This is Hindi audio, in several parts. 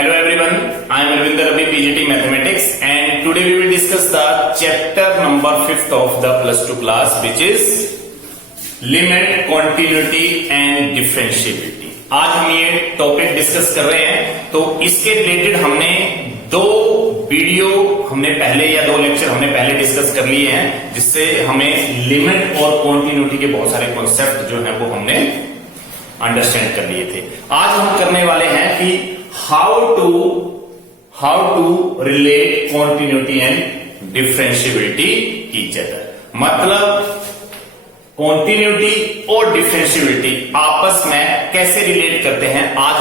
Hello everyone, I am Ravinder Ravi, PGT Mathematics, and today we will discuss the chapter number 5th of the plus 2 class, which is limit, continuity and differentiability. आज हम ये टॉपिक डिस्कस कर रहे हैं, तो इसके रिलेटेड हमने दो वीडियो हमने पहले या दो लेक्चर हमने पहले डिस्कस कर लिए हैं, जिससे हमें लिमिट और कॉन्टिन्यूटी के बहुत सारे कॉन्सेप्ट जो है वो हमने अंडरस्टैंड कर लिए थे। आज हम करने वाले हैं कि how to relate continuity and differentiability each other, मतलब कॉन्टिन्यूटी और डिफरेंशिएबिलिटी आपस में कैसे रिलेट करते हैं। आज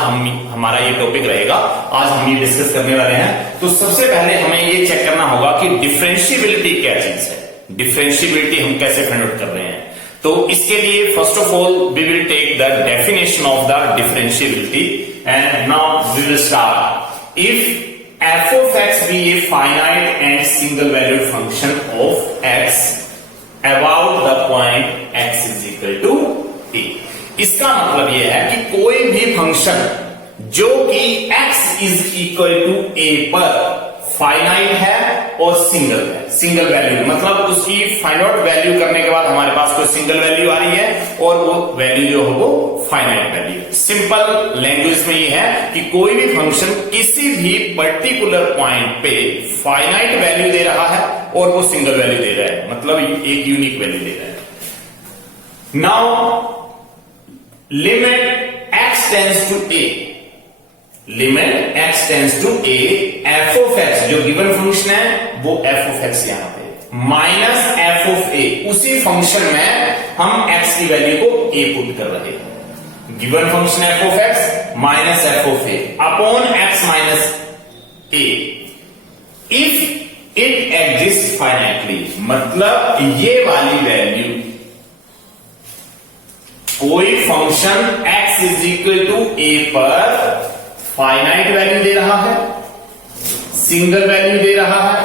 हमारा ये टॉपिक रहेगा, आज हम ये डिस्कस करने वाले हैं। तो सबसे पहले हमें ये चेक करना होगा कि डिफरेंशिएबिलिटी क्या चीज है, डिफरेंशिएबिलिटी हम कैसे फाइंड आउट कर रहे हैं। तो इसके लिए first of all we will take the definition of the differentiability and now we will start. If f of x be a finite and single valued function of x about the point x is equal to a, इसका मतलब यह है कि कोई भी फंक्शन जो कि x is equal to a पर फाइनाइट है और सिंगल है, सिंगल वैल्यू, मतलब उसकी फाइंड आउट वैल्यू करने के बाद हमारे पास कोई सिंगल वैल्यू आ रही है और वो वैल्यू जो है वो फाइनाइट वैल्यू है। सिंपल लैंग्वेज में ये है कि कोई भी फंक्शन किसी भी पर्टिकुलर पॉइंट पे फाइनाइट वैल्यू दे रहा है और वो सिंगल वैल्यू दे रहा है, मतलब एक यूनिक वैल्यू दे रहा है। Now limit x tends to a, limit x tends to a, f of x जो गिवन फंक्शन है वो f of x यहां पे माइनस f of a, उसी फंक्शन में हम x की वैल्यू को a पुट कर रहे हैं। Given function f of x minus f of a upon x minus a if it exist finitely, मतलब ये वाली वैल्यू कोई function x is equal to a पर फाइनाइट वैल्यू दे रहा है, सिंगल वैल्यू दे रहा है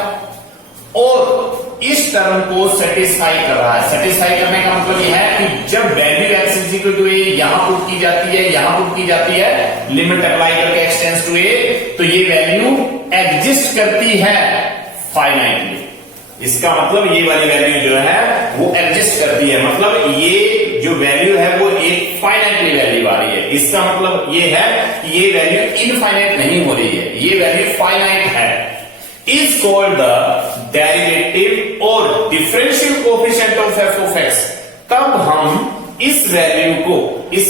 और इस टर्म को सेटिस्फाई कर रहा है। सेटिस्फाई करने का मतलब यह है कि जब value x is equal to a यहां पुट की जाती है, यहां पुट की जाती है, लिमिट अप्लाई करके x टेंड्स टू a, तो ये वैल्यू एग्जिस्ट करती है फाइनाइटली। इसका मतलब ये वाली वैल्यू जो है वो एग्जिस्ट करती है, मतलब ये जो वैल्यू है वो एक फाइनाइटली वैल्यू आ रही है। इसका मतलब ये है कि ये वैल्यू इनफाइनाइट नहीं हो रही है, ये वैल्यू फाइनाइट है। इज कॉल्ड द डेरिवेटिव और differential coefficient of f of x। तब हम इस वैल्यू को इस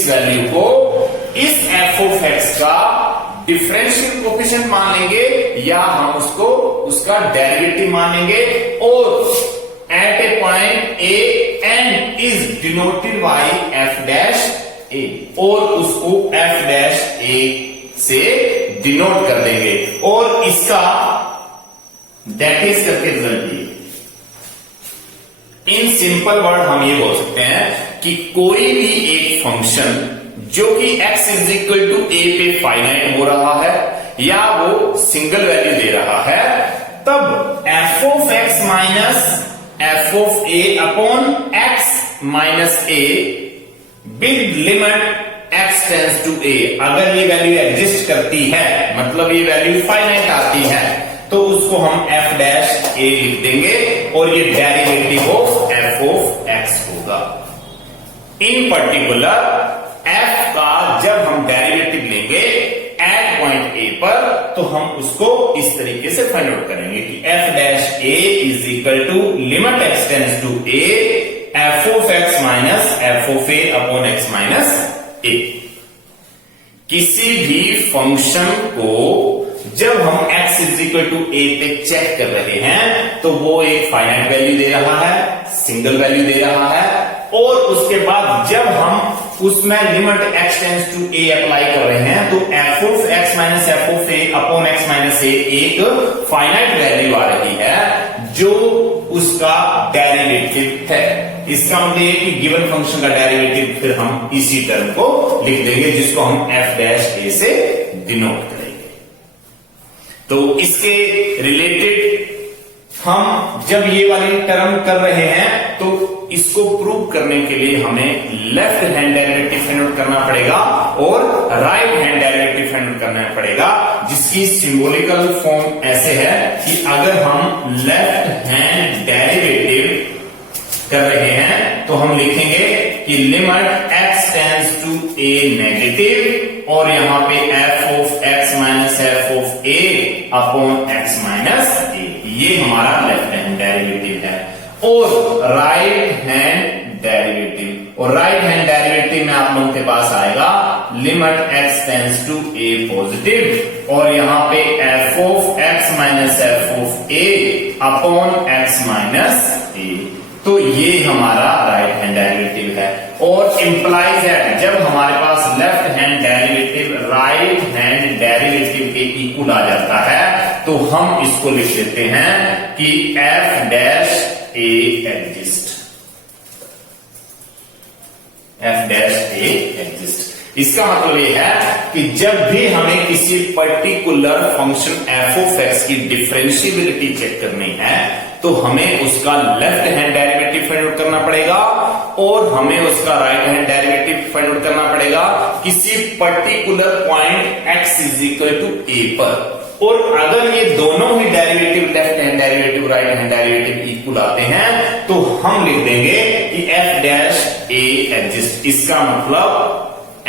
f of x का डिफरेंशियल कोएफिशिएंट मान लेंगे या हम उसको उसका डेरिवेटिव मानेंगे और at a point a and is denoted by f dash a, और उसको f dash a से डिनोट कर देंगे और इसका दैट इज करके रिजल्ट दिए। इन सिंपल वर्ड हम ये बोल सकते हैं कि कोई भी एक फंक्शन जो कि x is equal to a पे फाइनाइट हो रहा है या वो सिंगल वैल्यू दे रहा है, तब f of x minus f of a upon x minus a with limit x tends to a, अगर ये वैल्यू एग्जिस्ट करती है, मतलब ये वैल्यू फाइनाइट आती है, तो उसको हम f डैश a लिख देंगे और ये derivative of f of x होगा। इन पर्टिकुलर f का जब हम डेरिवेटिव लेंगे एट पॉइंट a पर, तो हम उसको इस तरीके से फाइंड आउट करेंगे कि f dash a is equal to limit x tends to a f of x minus f of a upon x minus a। किसी भी फंक्शन को जब हम x is equal to a पे चेक कर रहे हैं तो वो एक फाइनाइट वैल्यू दे रहा है, सिंगल वैल्यू दे रहा है, और उसके बाद जब हम उसमें limit x tends to a apply कर रहे हैं तो f of x minus f of a upon x minus a एक फाइनाइट वैल्यू आ रही है जो उसका डेरिवेटिव है। इसका मतलब ये कि गिवन फंक्शन का डेरिवेटिव फिर हम इसी टर्म को लिख देंगे जिसको हम f डैश a से डिनोट करेंगे। तो इसके रिलेटेड हम जब ये वाली टर्म कर रहे हैं तो इसको प्रूव करने के लिए हमें left hand derivative find out करना पड़ेगा और right hand derivative find out करना पड़ेगा, जिसकी सिंबॉलिकल फॉर्म ऐसे है कि अगर हम लेफ्ट हैंड डेरिवेटिव कर रहे हैं तो हम लिखेंगे कि limit x tends to a negative और यहां पे f of x minus f of a upon x minus a, ये हमारा लेफ्ट हैंड डेरिवेटिव है। और राइट हैंड डेरिवेटिव, और राइट हैंड डेरिवेटिव में आप लोगों के पास आएगा limit x tends to a positive और यहां पे f of x minus f of a upon x minus a, तो ये हमारा राइट हैंड डेरिवेटिव है। और इंप्लाइज दैट जब हमारे पास left hand derivative right hand derivative के इक्वल आ जाता है तो हम इसको लिख देते हैं कि f dash a exist, f dash a exist. इसका मतलब ये है कि जब भी हमें किसी particular function f of x की डिफरेंशिएबिलिटी चेक करनी है तो हमें उसका left hand derivative find out करना पड़ेगा और हमें उसका right hand derivative find out करना पड़ेगा किसी particular point x is equal to a पर। और अगर ये दोनों ही derivative left hand derivative right hand derivative equal आते हैं तो हम लिख देंगे कि f डैश a एग्जिस्ट। इसका मतलब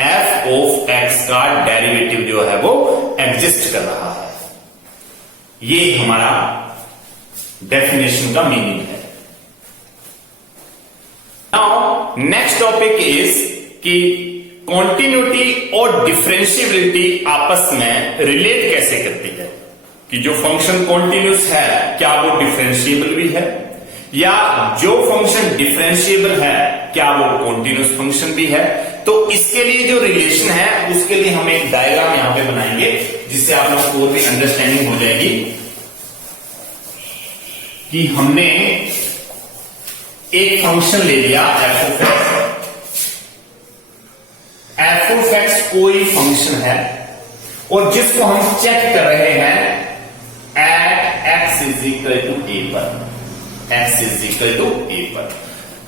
f ऑफ x का डेरिवेटिव जो है वो एग्जिस्ट कर रहा है। ये हमारा डेफिनेशन का मीनिंग है। नाउ नेक्स्ट टॉपिक इज कि कॉन्टिन्यूटी और डिफरेंशिएबिलिटी आपस में रिलेट कैसे करती है, कि जो फंक्शन कॉन्टिन्यूस है क्या वो डिफरेंशिएबल भी है, या जो फंक्शन डिफरेंशिएबल है क्या वो कॉन्टिन्यूस फंक्शन भी है। तो इसके लिए जो रिलेशन है उसके लिए हम एक डायग्राम यहां पे बनाएंगे जिससे आप लोगों को और भी अंडरस्टैंडिंग हो जाएगी कि हमने एक फंक्शन ले लिया f of x, f of x कोई फंक्शन है और जिसको हम चेक कर रहे हैं at x is equal to a पर, x is equal to a पर।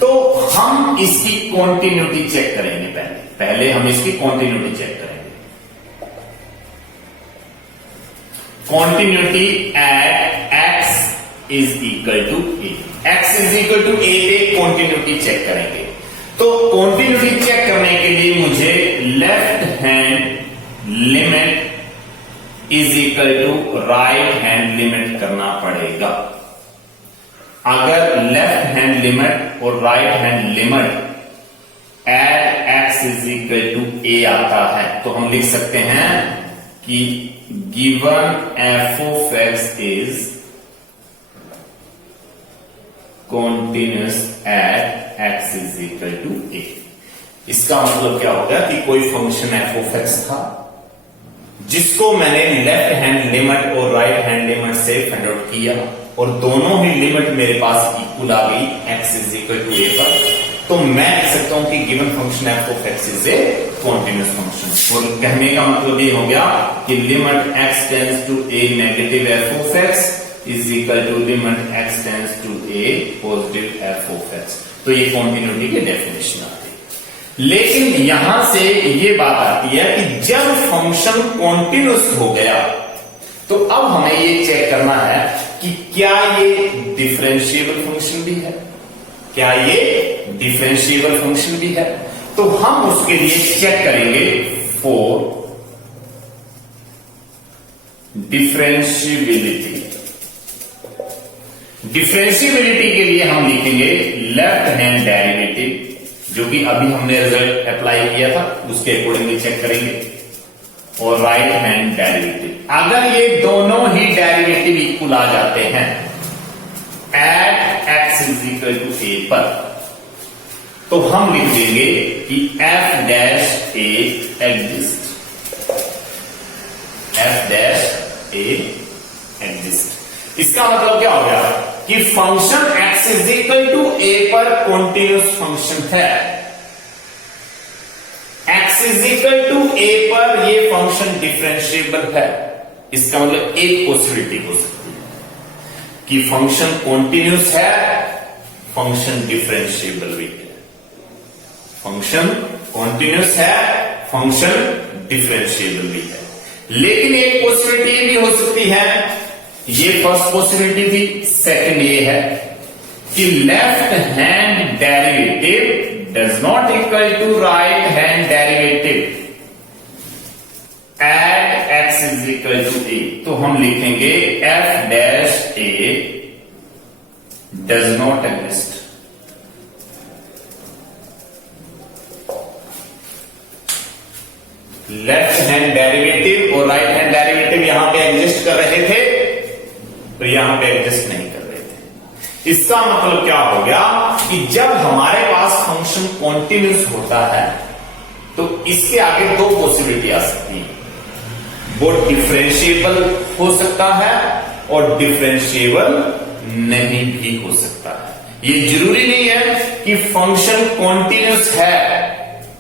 तो हम इसकी कॉन्टिन्यूटी चेक करेंगे। पहले हम इसकी कॉन्टिन्यूटी चेक करेंगे। Continuity at x is equal to a, x is equal to a पे कॉन्टिन्यूटी चेक करेंगे। तो कॉन्टिन्यूटी चेक करने के लिए मुझे left hand limit is equal to right hand limit करना पड़ेगा। अगर लेफ्ट हैंड लिमिट और right hand limit at x is equal to a आता है तो हम लिख सकते हैं कि given f of x is continuous at x is equal to a। इसका मतलब क्या होगा कि कोई फंक्शन f of x था जिसको मैंने लेफ्ट हैंड लिमिट और राइट हैंड लिमिट से फाइंड आउट किया और दोनों ही लिमिट मेरे पास इक्वल आ गई x is equal to a पर, तो मैं लिख सकता हूं कि given function f of x is a continuous function. और कहने का मतलब ये हो गया कि limit x tends to a negative f of x is equal to limit x tends to a positive f of x। तो ये कॉन्टिन्यूटी की डेफिनेशन आती है। लेकिन यहां से ये बात आती है कि जब फंक्शन कॉन्टिन्यूस हो गया तो अब हमें ये चेक करना है कि क्या ये डिफरेंशिएबल फंक्शन भी है, क्या ये डिफरेंशिएबल फंक्शन भी है। तो हम उसके लिए चेक करेंगे फॉर डिफरेंशिएबिलिटी। डिफरेंशिएबिलिटी के लिए हम लिखेंगे लेफ्ट हैंड डेरिवेटिव, जो कि अभी हमने रिजल्ट अप्लाई किया था उसके अकॉर्डिंगली चेक करेंगे, और राइट हैंड डेरिवेटिव। अगर ये दोनों ही डेरिवेटिव इक्वल आ जाते हैं at x is equal to a पर, तो हम लिख देंगे कि f dash a exist, f dash a exist. इसका मतलब क्या हो गया कि function x is equal to a पर कॉन्टिन्यूस फंक्शन है, x is equal to a पर ये फंक्शन डिफरेंशिएबल है। इसका मतलब एक पॉसिबिलिटी हो सकती है कि फंक्शन कॉन्टिन्यूस है, फंक्शन डिफरेंशिएबल भी है। फंक्शन कॉन्टिन्यूस है, फंक्शन डिफरेंशिएबल भी है। लेकिन एक पॉसिबिलिटी ये भी हो सकती है, ये फर्स्ट पॉसिबिलिटी थी, सेकंड ये है कि left hand derivative does not equal to right hand derivative at x is equal to a। तो हम लिखेंगे f dash a does not exist. Left hand derivative और राइट हैंड डेरिवेटिव यहां पे एग्जिस्ट कर रहे थे, तो यहां पे एग्जिस्ट नहीं कर रहे थे। इसका मतलब क्या हो गया कि जब हमारे पास फंक्शन कॉन्टिन्यूस होता है तो इसके आगे दो पॉसिबिलिटी आ सकती है, वो डिफरेंशिएबल हो सकता है और डिफरेंशिएबल नहीं भी हो सकता है। ये जरूरी नहीं है कि फंक्शन कॉन्टिन्यूस है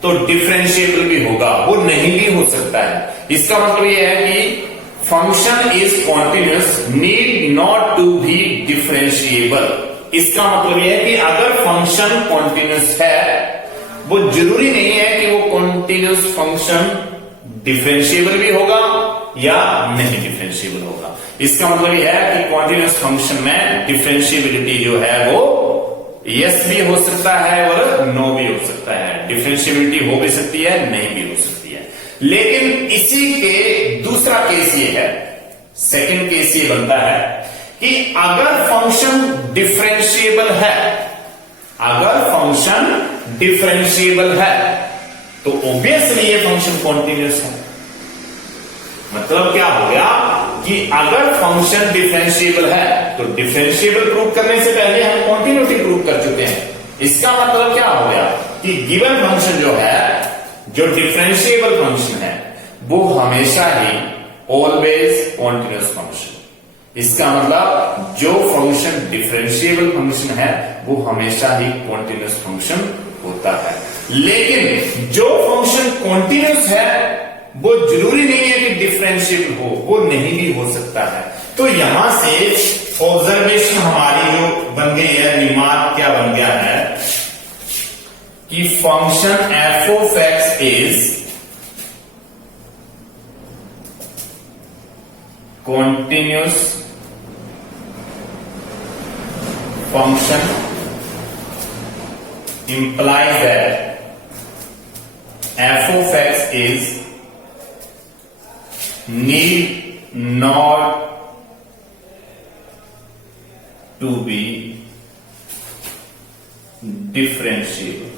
तो डिफरेंशिएबल भी होगा, वो नहीं भी हो सकता है। इसका मतलब यह है कि function is continuous need not to be differentiable. इसका मतलब यह है कि अगर फंक्शन कॉन्टिन्यूस है, वो जरूरी नहीं है कि वो कॉन्टिन्यूस फंक्शन डिफरेंशिएबल भी होगा या नहीं डिफरेंशिएबल होगा। इसका मतलब यह है कि कॉन्टिन्यूस फंक्शन में डिफरेंशिएबिलिटी जो है वो यस भी हो सकता है और नो भी हो सकता है। डिफरेंशिएबिलिटी हो भी सकती है, नहीं भी हो सकती है। लेकिन इसी के दूसरा केस ये है, सेकंड केस ये बनता है कि अगर फंक्शन डिफरेंशिएबल है, अगर फंक्शन डिफरेंशिएबल है तो ऑब्वियसली ये फंक्शन कॉन्टिन्यूस है। मतलब क्या हो गया कि अगर फंक्शन डिफरेंशिएबल है तो डिफरेंशिएबल प्रूव करने से पहले हम कॉन्टिन्यूटी प्रूव कर चुके हैं। इसका मतलब क्या हो गया कि गिवन फंक्शन जो है, जो डिफरेंशिएबल फंक्शन है, वो हमेशा ही ऑलवेज कॉन्टिन्यूस फंक्शन। इसका मतलब जो फंक्शन डिफरेंशिएबल फंक्शन है वो हमेशा ही कॉन्टिन्यूस फंक्शन होता है। लेकिन जो फंक्शन कॉन्टिन्यूस है वो जरूरी नहीं है कि डिफरेंशिएबल हो, वो नहीं भी हो सकता है। तो यहां से ऑब्जर्वेशन हमारी जो बन गई है, रिमार्क क्या बन गया है कि function f of x is continuous function implies that f of x is need not to be differentiable.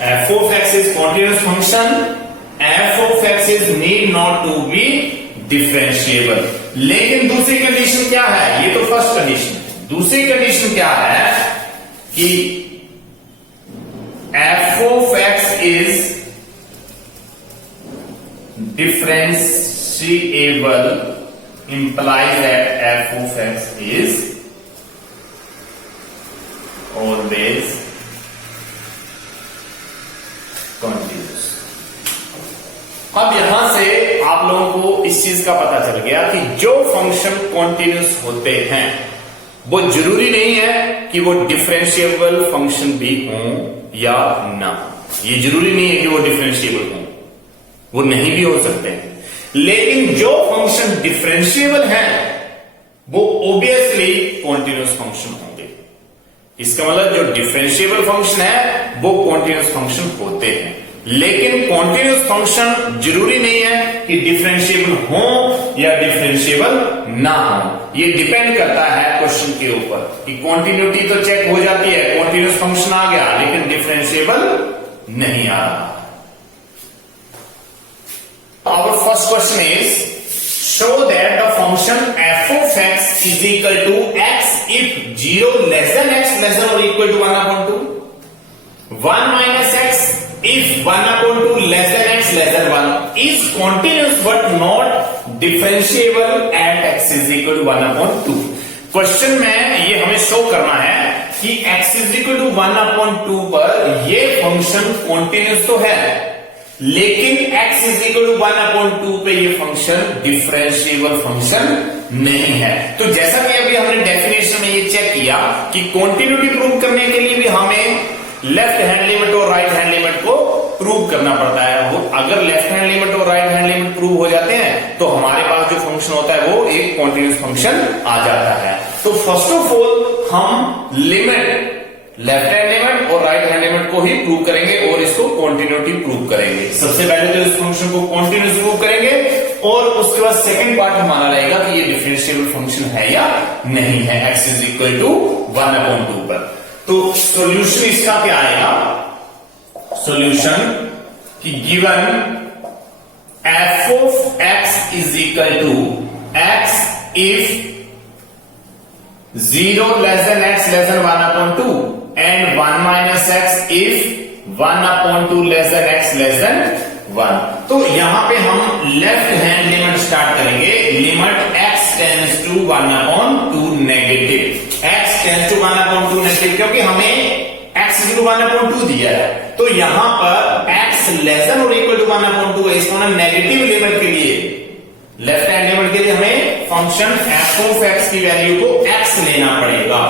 F of x is continuous function, f of x is need not to be differentiable. लेकिन दूसरी कंडीशन क्या है? ये तो फर्स्ट कंडीशन है। दूसरी कंडीशन क्या है कि f of x is differentiable implies that f of x is always continuous। अब यहां से आप लोगों को इस चीज का पता चल गया कि जो फंक्शन कॉन्टिन्यूस होते हैं वो जरूरी नहीं है कि वो डिफरेंशिएबल फंक्शन भी हो या ना। ये जरूरी नहीं है कि वो डिफरेंशिएबल हो, वो नहीं भी हो सकते हैं। लेकिन जो फंक्शन डिफरेंशिएबल है वो ऑब्वियसली कॉन्टिन्यूस फंक्शन होंगे। इसका मतलब जो डिफरेंशिएबल फंक्शन है वो कॉन्टिन्यूस फंक्शन होते हैं। लेकिन कॉन्टिन्यूस फंक्शन जरूरी नहीं है कि डिफरेंशिएबल हो या डिफरेंशिएबल ना हो। ये डिपेंड करता है क्वेश्चन के ऊपर कि कॉन्टिन्यूटी तो चेक हो जाती है, कॉन्टिन्यूस फंक्शन आ गया लेकिन डिफरेंशिएबल नहीं आ रहा। Our first question is, show that the function f of x is equal to x if 0 less than x less than or equal to 1 upon 2, 1 minus x if 1 upon 2 less than x less than 1 is continuous but not differentiable at x is equal to 1 upon 2। Question में ये हमें शो करना है कि x is equal to 1 upon 2 पर ये फंक्शन कॉन्टिन्यूस तो है लेकिन x is equal to 1 upon 2 पे ये फंक्शन डिफरेंशिएबल फंक्शन नहीं है। तो जैसा कि अभी हमने डेफिनेशन में ये चेक किया कि कॉन्टिन्यूटी प्रूव करने के लिए भी हमें लेफ्ट हैंड लिमिट और राइट हैंड लिमिट को प्रूव करना पड़ता है। वो अगर लेफ्ट हैंड लिमिट और राइट हैंड लिमिट प्रूव हो जाते हैं तो हमारे पास जो फंक्शन होता है वो एक कॉन्टिन्यूस फंक्शन आ जाता है। तो फर्स्ट ऑफ ऑल हम लिमिट लेफ्ट हैंड लिमिट और राइट हैंड लिमिट को ही प्रूव करेंगे और इसको कॉन्टिन्यूटी प्रूव करेंगे। सबसे पहले तो इस फंक्शन को कॉन्टिन्यूस प्रूव करेंगे और उसके बाद सेकंड पार्ट हमारा रहेगा कि ये डिफरेंशिएबल फंक्शन है या नहीं है x इज इक्वल टू 1/2 पर। तो सॉल्यूशन इसका क्या आएगा, सॉल्यूशन कि given f of x is equal to x if 0 less than x less than 1/2 and 1 minus x if 1/2 less than x less than 1। तो यहां पे हम लेफ्ट हैंड लिमिट स्टार्ट करेंगे, limit x tends to 1/2 negative, x tends to 1/2 negative, क्योंकि हमें x इक्वल टू 1/2 दिया है। तो यहां पर x लेस देन और इक्वल टू 1/2 है, इसको ना नेगेटिव लिमिट के लिए, लेफ्ट हैंड लिमिट के लिए हमें फंक्शन f ऑफ x की वैल्यू को x लेना पड़ेगा,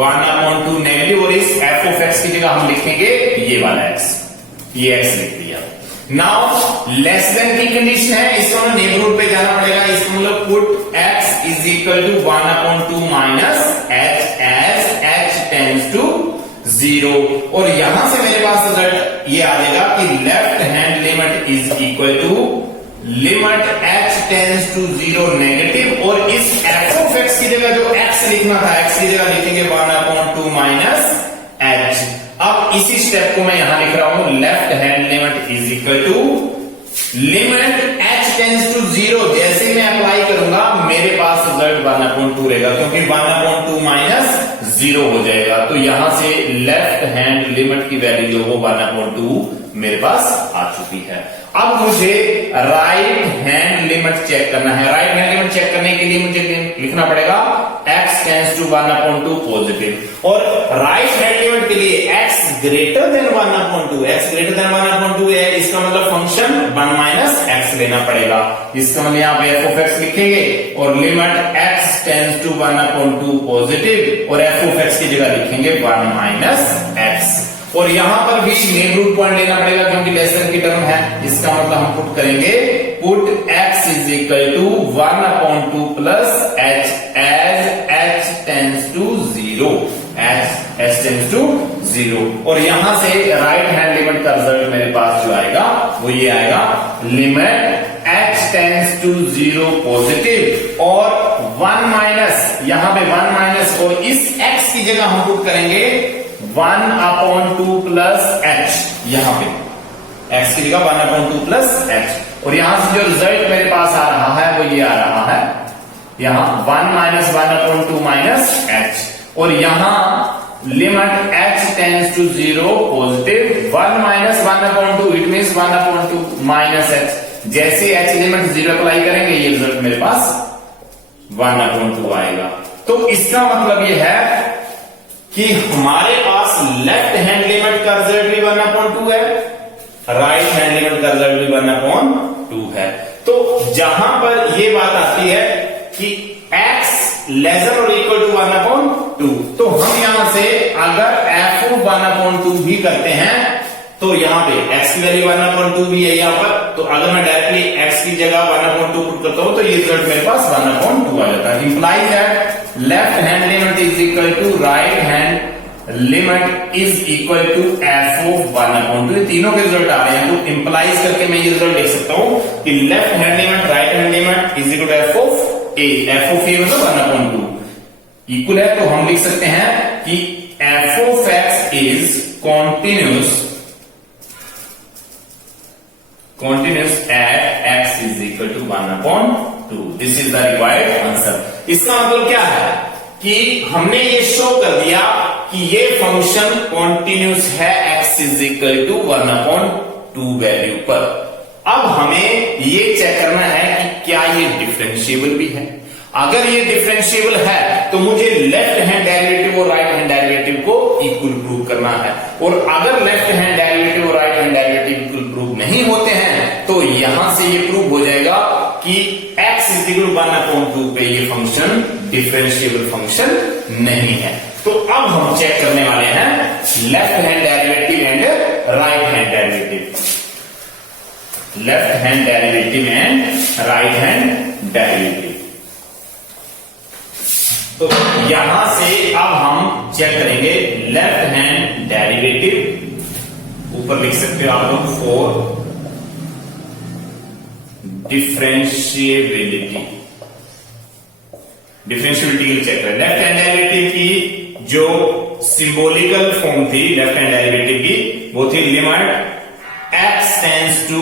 1/2 नेगेटिव, और इस f ऑफ x की जगह हम लिखेंगे ये वाला x, ये x लिख दिया। नाउ लेस देन की कंडीशन है, इसको हमें नेबरहुड पे जाना पड़ेगा, इसका मतलब put x is equal to 1/2 minus h as h tends to 0, और यहां से मेरे पास रिजल्ट ये आ जाएगा कि left hand limit is equal to limit h tends to 0 negative, और इस f ऑफ x की जगह जो x लिखना था x की जगह लिखेंगे 1/2 माइनस h। अब इसी स्टेप को मैं यहां लिख रहा हूं, left hand limit is equal to limit h tends to 0, जैसे मैं अप्लाई करूंगा मेरे पास रिजल्ट 1/2 रहेगा, क्योंकि 1/2 माइनस 0 हो जाएगा। तो यहां से लेफ्ट हैंड लिमिट की वैल्यू जो वो 1/2 मेरे पास आ चुकी है। अब मुझे राइट हैंड लिमिट चेक करना है। राइट हैंड लिमिट चेक करने के लिए मुझे लिखना पड़ेगा x टेंड्स टू 1/2 पॉजिटिव, और राइट हैंड लिमिट के लिए x greater than 1/2, x greater than 1/2 है, इसका मतलब फंक्शन 1 माइनस x लेना पड़ेगा। इसका मतलब यहां पे f ऑफ x लिखेंगे और limit x tends to 1/2 positive, और f ऑफ x की जगह लिखेंगे 1 माइनस x, और यहां पर भी नेबरहुड पॉइंट लेना पड़ेगा क्योंकि लेस देन की टर्म है। इसका मतलब हम पुट करेंगे, put x is equal to 1/2 plus h as h tends to 0, h tends to 0, और यहां से राइट हैंड लिमिट का रिजल्ट मेरे पास जो आएगा वो ये आएगा, limit h tends to 0 positive और 1 माइनस, यहां पे 1 माइनस, और इस x की जगह हम पुट करेंगे 1/2 प्लस h, यहां पे x की जगह 1/2 प्लस h, और यहां से जो रिजल्ट मेरे पास आ रहा है वो ये आ रहा है, यहां 1 माइनस 1/2 माइनस h, और यहां limit h tends to 0 positive 1 minus 1/2, it means 1/2 minus h। जैसे h लिमिट 0 अप्लाई करेंगे ये रिजल्ट मेरे पास 1/2 आएगा। तो इसका मतलब ये है कि हमारे पास लेफ्ट हैंड लिमिट का रिजल्ट भी 1/2 है, राइट हैंड लिमिट का रिजल्ट भी 1/2 है। तो जहां पर ये बात आती है कि x लेस देन और इक्वल टू 1/2, तो हम यहां से अगर f ऑफ 1/2 भी करते हैं तो यहां पे x की वैल्यू 1/2 भी है यहां पर, तो अगर मैं डायरेक्टली x की जगह 1/2 पुट करता हूं तो ये रिजल्ट मेरे पास 1/2 आ जाता है। Implies that left hand limit is equal to right hand limit is equal to f of 1/2। तीनों के रिजल्ट आ रहे हैं, तो इंप्लाइज करके मैं ये रिजल्ट लिख सकता हूं कि left hand limit right hand limit is equal to f of a, f of a मतलब 1/2 इक्वल है, तो हम लिख सकते हैं कि f of x is continuous at x is equal to 1/2। This is the required answer। इसका मतलब क्या है कि हमने ये शो कर दिया कि ये फंक्शन कॉन्टिन्यूस है x is equal to 1/2 value पर। अब हमें ये चेक करना है कि क्या ये डिफरेंशिएबल भी है। अगर ये डिफरेंशिएबल है तो मुझे लेफ्ट हैंड डेरिवेटिव और राइट हैंड डेरिवेटिव को इक्वल प्रूव करना है, और अगर लेफ्ट हैंड डेरिवेटिव और right hand derivative equal prove नहीं होते हैं तो यहां से ये प्रूव हो जाएगा कि x इज इक्वल टू 1/2 पे ये फंक्शन डिफरेंशिएबल फंक्शन नहीं है। तो अब हम चेक करने वाले हैं left hand derivative and right hand derivative, left hand derivative and right hand derivative. तो यहां से अब हम चेक करेंगे लेफ्ट हैंड डेरिवेटिव, ऊपर लिख सकते हो आप लोग फॉर डिफरेंशिएबिलिटी, डिफरेंशिएबिलिटी के लिए चेक करें। लेफ्ट हैंड डेरिवेटिव की जो सिंबॉलिकल फॉर्म थी लेफ्ट हैंड डेरिवेटिव की, वो थी limit x tends to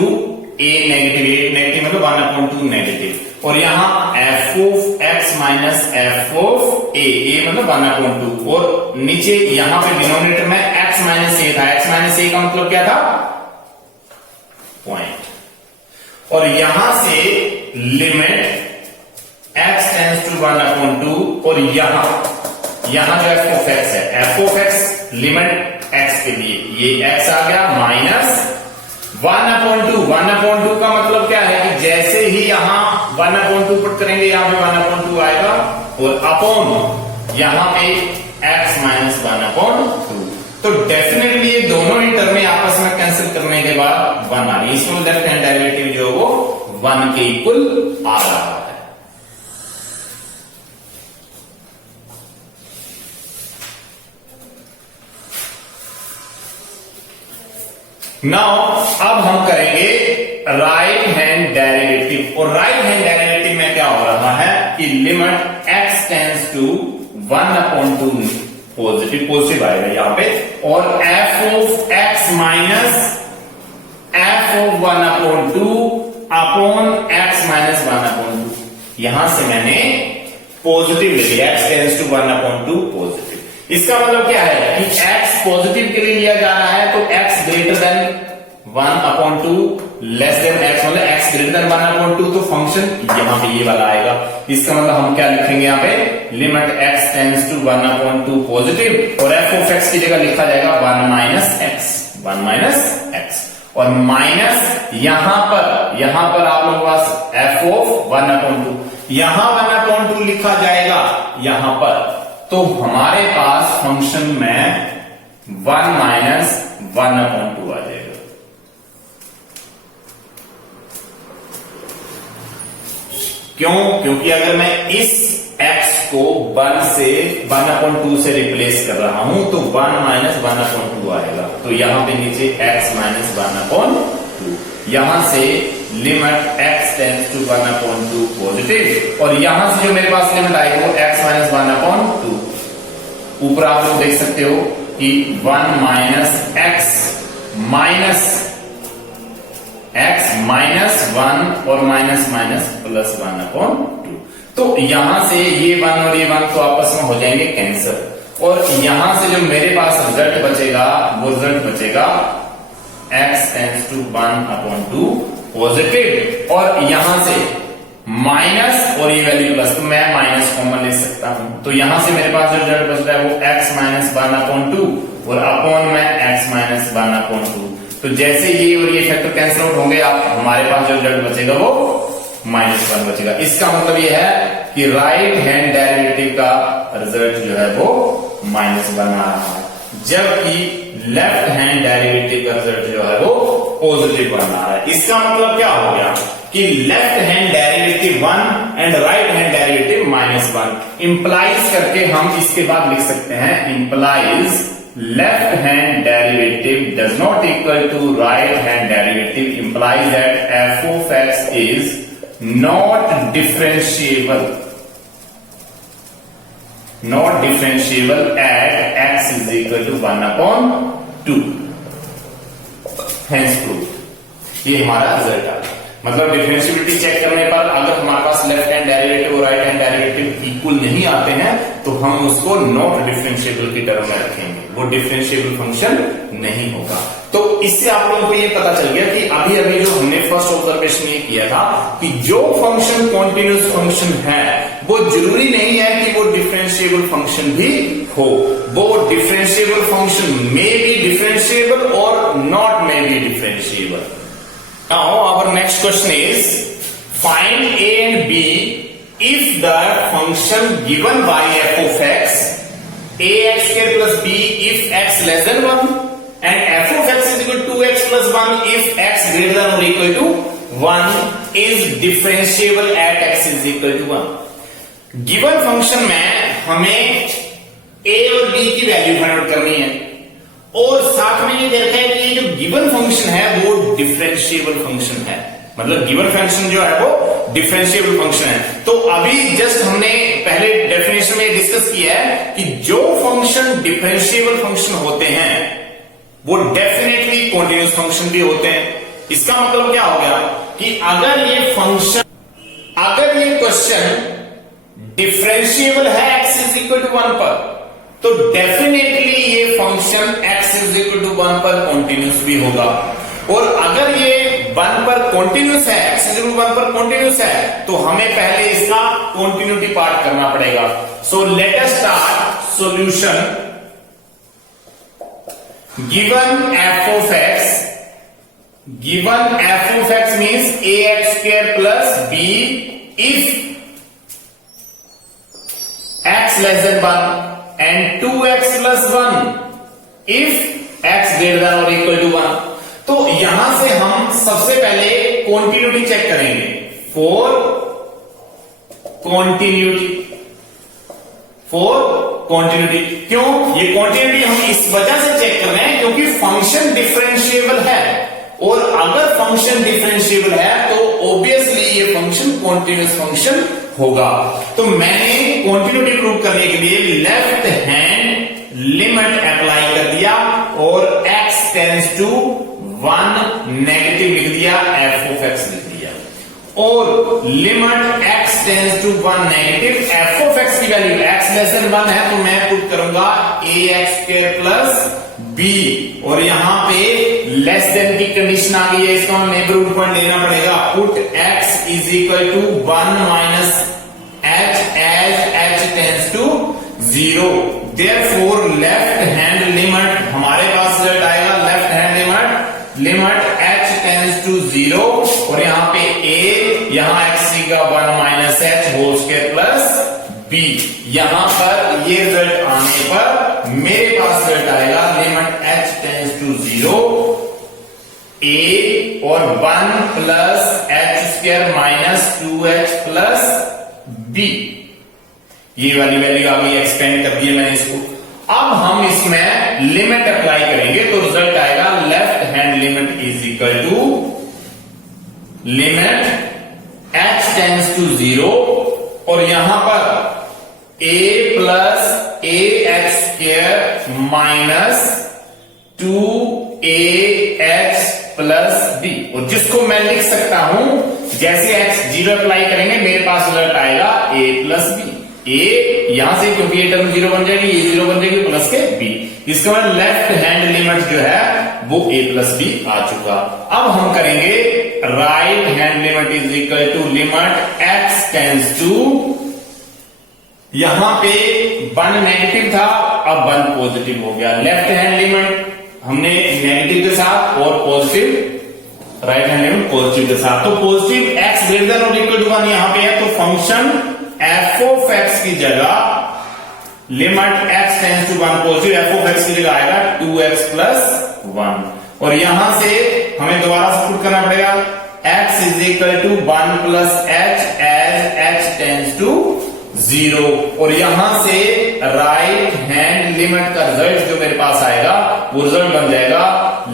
a negative मतलब 1/2 नेगेटिव, और यहां f of x minus f of a मतलब 1/2, और नीचे यहां पे डिनोमिनेटर में x माइनस a था, x माइनस a का मतलब क्या था, पॉइंट, और यहां से लिमिट x टेंड्स टू 1/2, और यहां जो f ऑफ x है, f of x limit x के लिए ये x आ गया माइनस 1/2 का मतलब क्या है कि जैसे ही यहां 1/2 पुट करेंगे यहां पे 1/2 आएगा, और अपॉन यहां पे x माइनस 1/2, तो डेफिनेटली ये दोनों ही टर्में आपस में कैंसिल करने के बाद 1 आ रही है, इसमें लेफ्ट हैंड डेरिवेटिव जो वो 1 के इक्वल आ रहा है। नाउ अब हम करेंगे राइट हैंड डेरिवेटिव, और राइट हैंड डेरिवेटिव में क्या हो रहा है कि limit x tends to 1/2 positive आएगा यहां पे, और f of x minus f of 1/2 upon x minus 1/2, यहां से मैंने पॉजिटिव ले लिया, x टेंड्स टू 1/2 पॉजिटिव। इसका मतलब क्या है कि x पॉजिटिव के लिए लिया जा रहा है, तो x greater than 1/2 less than x मतलब x ग्रेटर देन 1/2, तो फंक्शन यहां पे ये वाला आएगा। इसका मतलब हम क्या लिखेंगे यहां पे, limit x tends to 1/2 positive, और f ऑफ x की जगह लिखा जाएगा 1 माइनस x, और माइनस यहां पर आप लोगों के पास f ऑफ 1/2, यहां 1/2 लिखा जाएगा यहां पर, तो हमारे पास फंक्शन में 1 माइनस 1/2 आ जाएगा। क्यों? क्योंकि अगर मैं इस x को 1/2 से रिप्लेस कर रहा हूं तो 1 माइनस 1/2 आएगा, तो यहां पे नीचे x माइनस 1/2, यहां से limit x tends to 1/2 positive, और यहां से जो मेरे पास लिमिट आएगी वो x माइनस 1/2, ऊपर आप लोग देख सकते हो कि 1 माइनस x माइनस 1 और माइनस माइनस प्लस 1/2, तो यहां से ये 1 और ये 1 तो आपस में हो जाएंगे कैंसिल, और यहां से जो मेरे पास रिजल्ट बचेगा वो रिजल्ट बचेगा x टेंड्स टू 1/2 पॉजिटिव, और यहां से माइनस और ये वैल्यू प्लस, तो मैं माइनस कॉमन ले सकता हूं, तो यहां से मेरे पास जो रिजल्ट बच रहा है वो x माइनस 1/2 और अपॉन में x माइनस 1/2, तो जैसे ये और ये फैक्टर कैंसिल आउट होंगे हमारे पास जो रिजल्ट बचेगा वो -1 बचेगा। इसका मतलब ये है कि राइट हैंड डेरिवेटिव का रिजल्ट जो है वो -1 आ रहा है, जबकि लेफ्ट हैंड डेरिवेटिव का रिजल्ट जो है वो पॉजिटिव बन रहा है। इसका मतलब क्या हो गया कि left hand derivative 1 and right hand derivative -1, implies करके हम इसके बाद लिख सकते हैं, implies left hand derivative does not equal to right hand derivative, implies that f of x is not differentiable at x is equal to 1/2, hence proved। ये हमारा रिजल्ट आ गया। मतलब डिफरेंशिएबिलिटी चेक करने पर अगर हमारे पास लेफ्ट हैंड डेरिवेटिव और राइट हैंड डेरिवेटिव इक्वल नहीं आते हैं तो हम उसको नॉट डिफरेंशिएबल की टर्म में रखेंगे, वो डिफरेंशिएबल फंक्शन नहीं होगा। तो इससे आप लोगों को ये पता चल गया कि अभी अभी जो हमने फर्स्ट ऑब्जर्वेशन ये किया था कि जो फंक्शन कॉन्टिन्यूअस फंक्शन है वो जरूरी नहीं है कि वो डिफरेंशिएबल फंक्शन भी हो, वो differentiable function may be differentiable और not may be differentiable. Now our next question is find a and b if the function given by f of x ax square plus b if x less than 1 and f of x is equal to 2x plus 1 if x greater than or equal to 1 is differentiable at x is equal to 1। Given function में हमें a और b की वैल्यू फाइंड आउट करनी है और साथ में ये देखा है कि ये जो गिवन फंक्शन है वो डिफरेंशिएबल फंक्शन है, मतलब गिवन फंक्शन जो है वो डिफरेंशिएबल फंक्शन है। तो अभी जस्ट हमने पहले डेफिनेशन में डिस्कस किया है कि जो फंक्शन डिफरेंशिएबल फंक्शन होते हैं वो डेफिनेटली कॉन्टिन्यूस फंक्शन भी होते हैं। इसका मतलब क्या हो गया कि अगर ये क्वेश्चन डिफरेंशिएबल है x इज इक्वल टू 1 पर, तो डेफिनेटली ये function x is equal to 1 पर कॉन्टिन्यूस भी होगा। और अगर ये 1 पर कॉन्टिन्यूस है, x इज इक्वल टू 1 पर कॉन्टिन्यूस है, तो हमें पहले इसका कॉन्टिन्यूटी पार्ट करना पड़ेगा। So let us start solution. Given f of x means ax square plus b if x less than 1 and 2x plus 1 if x greater than or equal to 1। तो यहां से हम सबसे पहले कॉन्टिन्यूटी चेक करेंगे फॉर कॉन्टिन्यूटी। क्यों ये कॉन्टिन्यूटी हम इस वजह से चेक कर रहे हैं क्योंकि फंक्शन डिफरेंशिएबल है, और अगर फंक्शन डिफरेंशिएबल है तो ऑब्वियसली ये फंक्शन कॉन्टिन्यूस फंक्शन होगा। तो मैंने कॉन्टिन्यूटी प्रूव करने के लिए लेफ्ट हैंड लिमिट अप्लाई कर दिया और x टेंड्स टू 1 नेगेटिव लिख दिया, f of x लिख दिया, और limit x tends to 1 negative f of x की वैल्यू x लेस देन 1 है तो मैं पुट करूंगा ax स्क्वायर प्लस b, और यहां पे लेस देन की कंडीशन आ गई है, इसका नेबरहुड पॉइंट लेना पड़ेगा। Put x is equal to 1 minus h as h tends to 0। Therefore left hand limit हमारे पास रिजल्ट आएगा left hand limit h tends to 0, और यहां पे a यहां x का 1 minus h whole square plus b। यहां पर ये रिजल्ट आने पर मेरे पास रिजल्ट आएगा limit h tends to 0 a और 1 plus h square minus 2h plus b। ये वाली वैल्यू आ गई, एक्सपेंड कर दिया मैंने इसको। अब हम इसमें लिमिट अप्लाई करेंगे तो रिजल्ट आएगा left hand limit is equal to limit h tends to 0, और यहां पर a plus ax square minus 2ax plus b, और जिसको मैं लिख सकता हूं जैसे x 0 अप्लाई करेंगे मेरे पास रिजल्ट आएगा a प्लस b। a यहां से क्योंकि ये टर्म 0 बन जाएगी, ये 0 बन जाएगी, प्लस के b, इसके बाद लेफ्ट हैंड लिमिट जो है वो a प्लस b आ चुका। अब हम करेंगे right hand limit is equal to limit x tends to, यहां पे 1 नेगेटिव था अब 1 पॉजिटिव हो गया। लेफ्ट हैंड लिमिट हमने नेगेटिव के साथ और positive right hand limit positive के साथ, तो पॉजिटिव x ग्रेटर देन और इक्वल टू 1 यहां पे है, तो फंक्शन f of x की जगह limit x tends to 1 positive f of x की जगह आएगा 2x प्लस 1, और यहां से हमें दोबारा से पुट करना पड़ेगा x is equal to 1 plus h as h tends to 0, और यहां से राइट हैंड लिमिट का रिजल्ट जो मेरे पास आएगा वो रिजल्ट बन जाएगा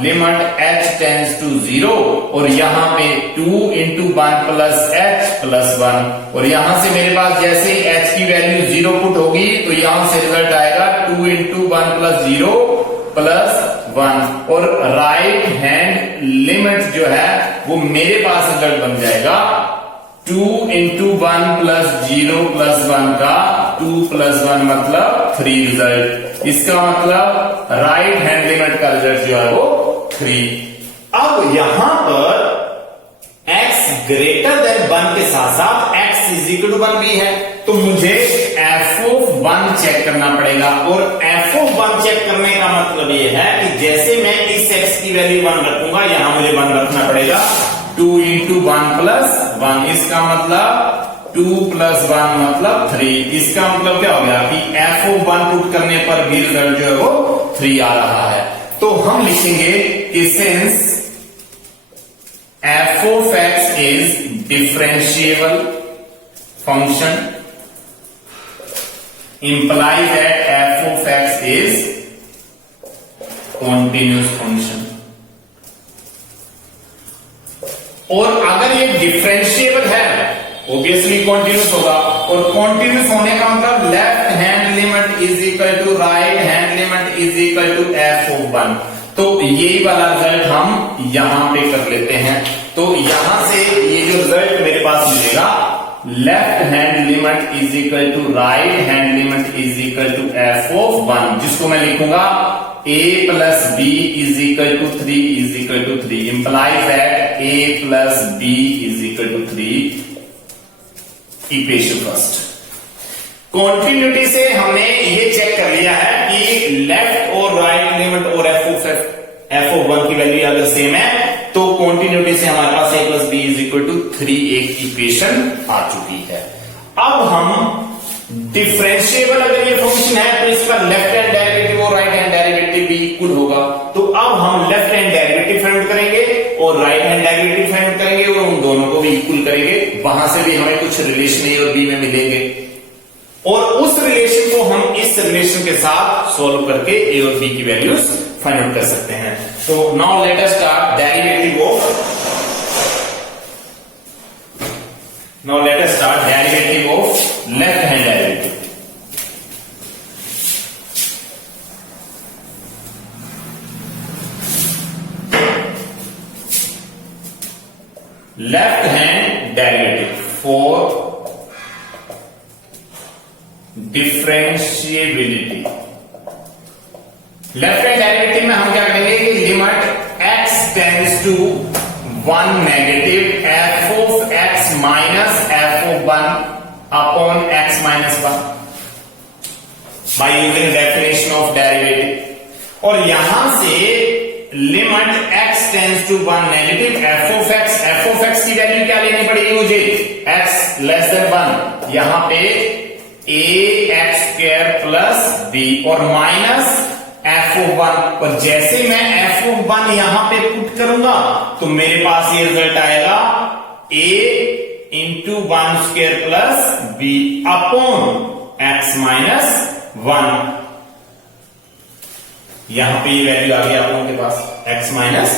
लिमिट h टेंड्स टू 0, और यहां पे 2 इंटू 1 प्लस h प्लस 1, और यहां से मेरे पास जैसे h की वैल्यू 0 पुट होगी तो यहां से रिजल्ट आएगा 2 इंटू 1 प्लस 0 प्लस 1, और राइट हैंड लिमिट जो है वो मेरे पास रिजल्ट बन जाएगा 2 इंटू 1 प्लस 0 प्लस 1 का 2 प्लस 1 मतलब 3 रिजल्ट। इसका मतलब राइट हैंड लिमिट का रिजल्ट जो है वो 3। अब यहां पर x ग्रेटर देन 1 के साथ साथ x इज इक्वल टू 1 भी है, तो मुझे f of 1 चेक करना पड़ेगा, और f of 1 चेक करने का मतलब ये है कि जैसे मैं इस x की वैल्यू 1 रखूंगा यहां मुझे 1 रखना पड़ेगा 2 इंटू 1 प्लस 1, इसका मतलब 2 + 1 मतलब 3। इसका मतलब क्या हो गया कि f(1) पुट करने पर भी रिजल्ट जो है वो 3 आ रहा है। तो हम लिखेंगे कि since f(x) is differentiable function implies that f(x) is continuous function। और अगर ये डिफरेंशिएबल है ऑब्वियसली कॉन्टिन्यूस होगा, और कॉन्टिन्यूस होने का मतलब left hand limit is equal to right hand limit is equal to f(1)। तो यही वाला रिजल्ट हम यहां पे कर लेते हैं। तो यहां से ये जो रिजल्ट मेरे पास मिलेगा, left hand limit is equal to right hand limit is equal to f(1), जिसको मैं लिखूंगा a + b is equal to 3 is equal to 3 implies that a + b is equal to 3। Equation first, continuity से हमने ये चेक कर लिया है कि लेफ्ट और राइट लिमिट और f(1) की वैल्यू अगर सेम है तो कॉन्टिन्यूटी से हमारे पास a + b is equal to 3 एक इक्वेशन आ चुकी है। अब हम डिफरेंशिएबल अगर ये फंक्शन है तो इसका लेफ्ट हैंड डेरिवेटिव और राइट हैंड डेरिवेटिव भी इक्वल होगा। तो अब हम लेफ्ट हैंड डेरिवेटिव फाइंड करेंगे और राइट हैंड डेरिवेटिव फाइंड करेंगे और उन दोनों को भी इक्वल करेंगे। वहां से भी हमें कुछ रिलेशन a और b में मिलेंगे और उस रिलेशन को हम इस रिलेशन के साथ सॉल्व करके a और b की वैल्यूज फाइंड आउट कर सकते हैं। तो now let us start derivative of left hand derivative. Left hand derivative for differentiability. Left hand derivative में हम क्या करेंगे कि limit x tends to 1 negative f(x) minus f(1) upon x minus 1 by using definition of derivative. और यहां से limit x tends to 1 negative f(x) की वैल्यू क्या लेनी पड़ेगी मुझे, x लेस देन 1, यहां पे ax² + b और माइनस f(1). और जैसे मैं f(1) यहां पे पुट करूंगा तो मेरे पास ये रिजल्ट आएगा a × 1² + b upon x minus 1। यहां पे ये वैल्यू आ गई आप लोगों के पास x माइनस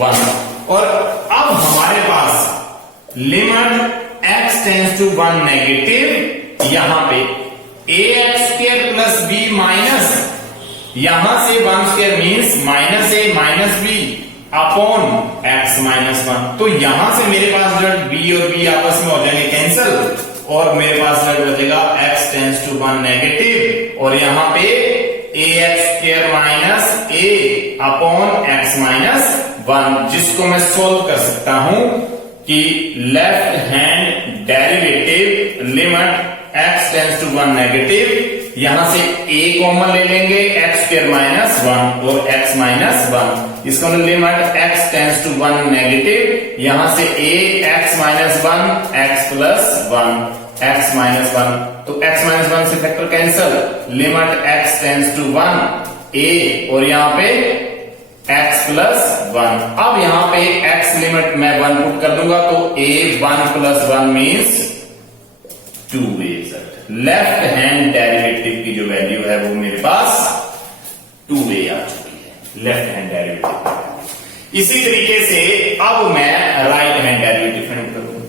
1। और अब हमारे पास limit x tends to 1 negative, यहां पे ax² + b माइनस, यहां से 1² means -a -b upon x minus 1। तो यहां से मेरे पास रिजल्ट b और b आपस में हो जाएंगे कैंसिल और मेरे पास रिजल्ट बचेगा x टेंड्स टू 1 नेगेटिव और यहां पे ax² - a upon x minus 1, जिसको मैं सोल्व कर सकता हूं कि left hand derivative limit x tends to 1 negative, यहां से a कॉमन ले लेंगे x² - 1 और x माइनस 1, इसका limit x tends to 1 negative, यहां से a x minus 1 x + 1 x minus 1, तो x माइनस 1 से factor cancel, limit x tends to 1 a और यहां पे x + 1। अब यहां पे x लिमिट मैं 1 पुट कर दूंगा तो a 1 + 1 means 2a। Left hand derivative की जो वैल्यू है वो मेरे पास 2a आ चुकी है, लेफ्ट हैंड डेरिवेटिव। इसी तरीके से अब मैं राइट हैंड डेरिवेटिव फाइंड करूंगा।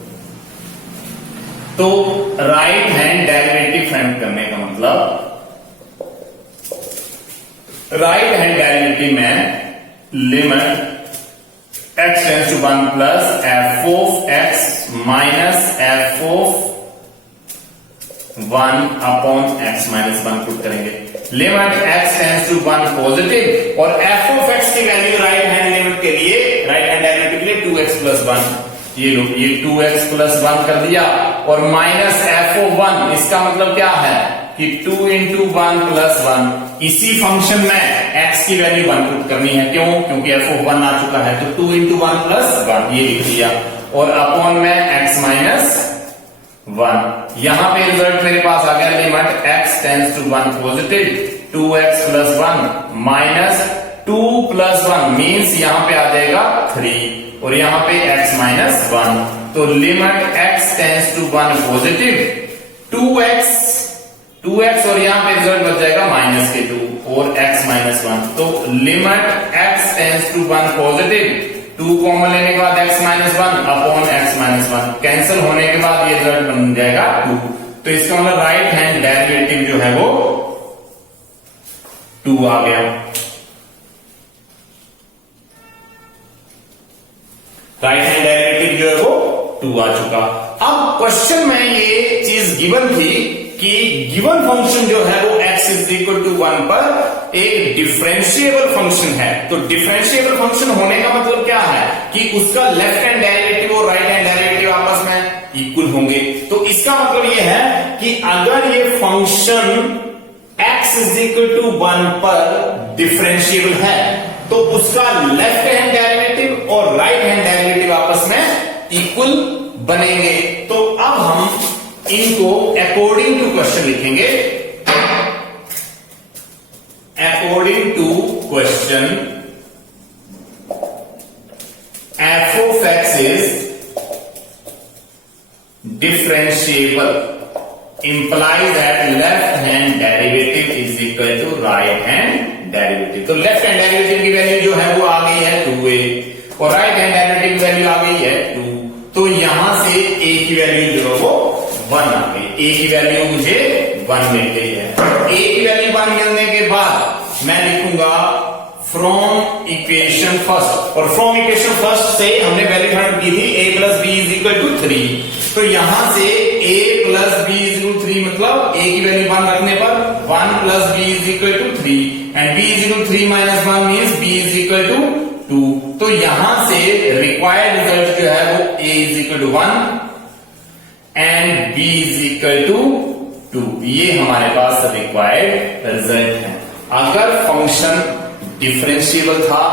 तो राइट हैंड डेरिवेटिव फाइंड करने का मतलब, राइट हैंड डेरिवेटिव में limit x tends to 1 plus f(x) minus f(1) upon x minus 1 put करेंगे। Limit x tends to 1 positive और f(x) की वैल्यू राइट हैंड लिमिट के लिए, राइट हैंड डेरिवेटिव के लिए 2x + 1, ये लो ये 2x + 1 कर दिया और माइनस f(1), इसका मतलब क्या है कि 2 × 1 + 1। इसी फंक्शन में x की वैल्यू 1 पुट करनी है, क्यों, क्योंकि f(1) आ चुका है, तो 2 × 1 + 1 ये लिख दिया और अपॉन में x माइनस 1। यहां पे रिजल्ट मेरे पास आ गया, limit x tends to 1 positive 2x plus 1 minus 2 plus 1 means यहां पे आ जाएगा 3 और यहां पे x माइनस 1। तो limit x tends to 1 positive 2x और यहां पे रिजल्ट बच जाएगा माइनस के 2 और x माइनस 1। तो limit x tends to 1 positive 2 common लेने के बाद x minus 1 upon x minus 1 cancel होने के बाद ये रिजल्ट बन जाएगा 2। तो इसका मतलब राइट हैंड डेरिवेटिव जो है वो 2 आ गया। राइट हैंड डेरिवेटिव जो है वो 2 आ चुका। अब क्वेश्चन में ये चीज गिवन थी कि गिवन फंक्शन जो है वो x इज इक्वल टू 1 पर एक डिफरेंशिएबल फंक्शन है। तो डिफरेंशिएबल फंक्शन होने का मतलब क्या है कि उसका लेफ्ट हैंड डेरिवेटिव और राइट हैंड डेरिवेटिव आपस में इक्वल होंगे। तो इसका मतलब ये है कि अगर ये function x is equal to 1 पर डिफरेंशिएबल है तो उसका लेफ्ट हैंड डेरिवेटिव और राइट हैंड डेरिवेटिव आपस में इक्वल बनेंगे। तो अब हम इनको अकॉर्डिंग टू क्वेश्चन लिखेंगे। According to question f of x is differentiable implies that left hand derivative is equal to right hand derivative। तो लेफ्ट हैंड डेरिवेटिव की वैल्यू जो है वो आ गई है 2a और राइट हैंड डेरिवेटिव की वैल्यू आ गई है 2। तो यहां से a की वैल्यू जो है वो 1 आ गई। a की वैल्यू मुझे 1 मिल गई है। a की वैल्यू 1 मिलने के बाद मैं लिखूंगा फ्रॉम इक्वेशन फर्स्ट और फ्रॉम इक्वेशन फर्स्ट से हमने वैल्यू फाइंड की थी a plus B is equal to 3। तो यहां से a plus B is equal to 3 मतलब a की वैल्यू 1 रखने पर 1 plus B is equal to 3 and b is equal to 3 minus 1 means b is equal to 2। तो यहां से रिक्वायर्ड रिजल्ट जो है वो a is equal to 1 and b is equal to 2। ये हमारे पास रिक्वायर्ड रिजल्ट है। अगर फंक्शन डिफरेंशिएबल था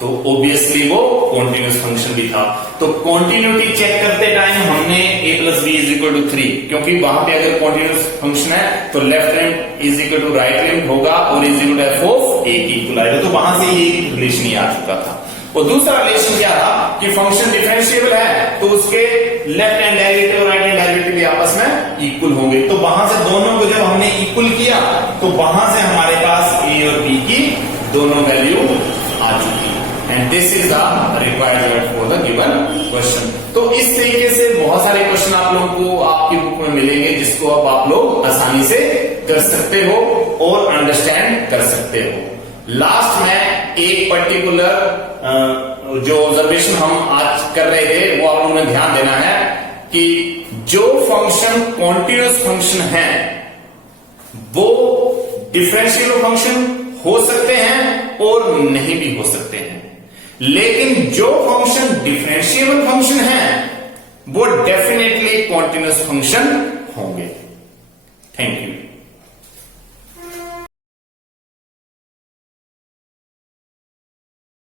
तो ऑब्वियसली वो कॉन्टिन्यूस फंक्शन भी था। तो कॉन्टिन्यूटी चेक करते टाइम हमने a plus B is equal to 3 क्योंकि वहां पे अगर कॉन्टिन्यूस फंक्शन है तो left hand is equal to right hand होगा और is equal to F of a की इक्वल आएगा। तो वहां से ये रिलेशन ही आ चुका था। और दूसरा रिलेशन क्या था कि फंक्शन डिफरेंशिएबल है तो उसके लेफ्ट हैंड डेरिवेटिव और राइट हैंड डेरिवेटिव भी आपस में इक्वल होंगे। तो वहां से दोनों को जब हमने इक्वल किया तो वहां से हमारे पास a और b की दोनों वैल्यू आ चुकी and this is the required result for the given question. तो इस तरीके से बहुत सारे क्वेश्चन आप लोगों को आपकी बुक में मिलेंगे जिसको अब आप लोग आसानी से कर सकते हो और अंडरस्टैंड कर सकते हो। लास्ट में एक पर्टिकुलर जो ऑब्जर्वेशन हम आज कर रहे थे वो आप लोगों ने ध्यान देना है कि जो फंक्शन कॉन्टिन्यूस फंक्शन है वो डिफरेंशिएबल फंक्शन हो सकते हैं और नहीं भी हो सकते हैं, लेकिन जो फंक्शन डिफरेंशिएबल फंक्शन है वो डेफिनेटली कॉन्टिन्यूस फंक्शन होंगे। Thank you.